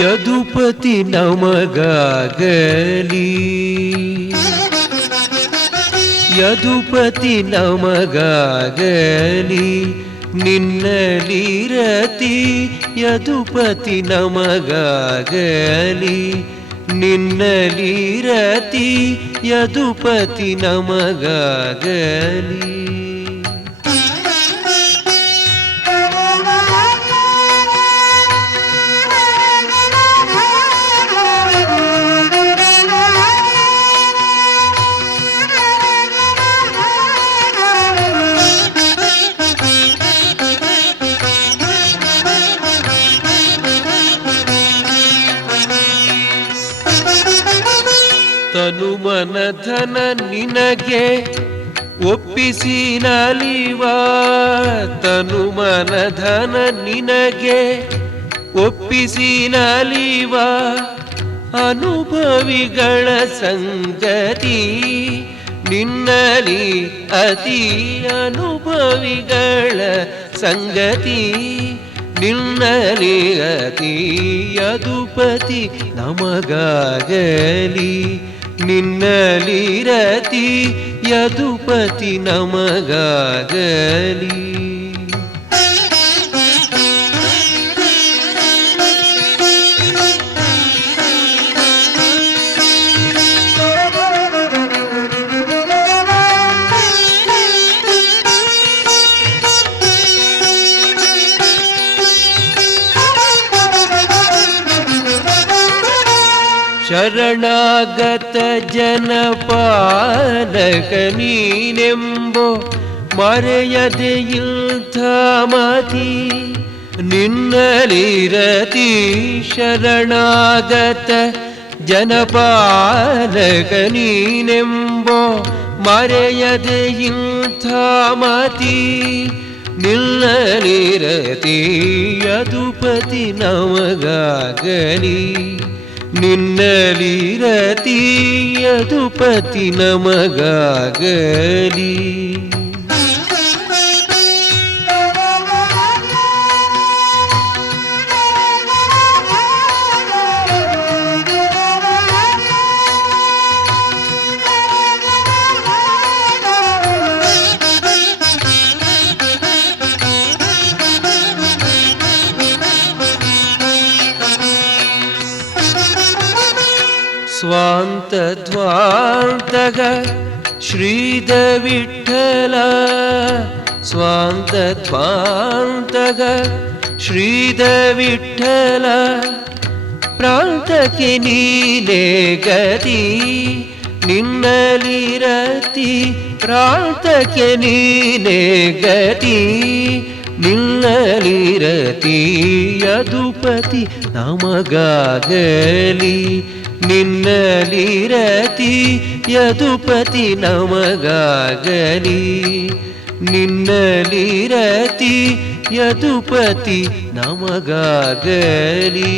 ಯದುಪತಿ ನಮಗಾಗಲಿ ಯದುಪತಿ ನಮಗಾಗಲಿ ನಿನ್ನಲಿ ರತಿ ಯದುಪತಿ ನಮಗಾಗಲಿ ನಿನ್ನಲಿ ರತಿ ಯದುಪತಿ ನಮಗಾಗಲಿ ತನು ಮನ ಧನ ನಿನಗೆ ಒಪ್ಪಿಸಿ ನಲಿವ ತನು ಮನ ಧನ ನಿನಗೆ ಒಪ್ಪಿಸಿ ನಲಿವ ಅನುಭವಿಗಳ ಸಂಗತಿ ನಿನ್ನಲಿ ಅತಿ ಅನುಭವಿಗಳ ಸಂಗತಿ ನಿನ್ನಲಿ ಅತಿ ಯದುಪತಿ ನಮಗಾಗಲಿ ನಿನ್ನಲಿ ರತಿ ಯದುಪತಿ ನಮಗಾಗಲಿ ಶರಣಾಗತ ಜನಪಾಲಕ ನೀನೆಂಬೋ ಮರೆಯದೆ ಇಲ್ಥ ಮತಿ ನಿನ್ನಲಿ ರತಿ ಶರಣಾಗತ ಜನಪಾಲಕ ನೀನೆಂಬೋ ಮರೆಯದೆ ಇಲ್ಥ ಮತಿ ನಿನ್ನಲಿ ರತಿ ಯದುಪತಿ ನಮಗಾಗಲಿ ನಿನ್ನಲಿ ರತಿ ಯದುಪತಿ ನಮಗಾಗಲಿ ಸ್ವಾಂತ ಧ್ವಾಂತಗ ಶ್ರೀದ ವಿಠಲ ಸ್ವಾಂತ ಧ್ವಾಂತಗ ಶ್ರೀದ ವಿಠಲ ಪ್ರಾಂತಕ್ಕೆ ನೀನೇ ಗತಿ ನಿನ್ನಲಿ ರತಿ ಪ್ರಾಂತಕ್ಕೆ ನೀನೇ ಗತಿ ನಿನ್ನಲಿ ರತಿ ಯದುಪತಿ ನಮಗಾಗಲಿ ನಿನ್ನಲಿ ರತಿ ಯದುಪತಿ ನಮಗಾಗಲಿ ನಿನ್ನಲಿ ರತಿ ಯದುಪತಿ ನಮಗಾಗಲಿ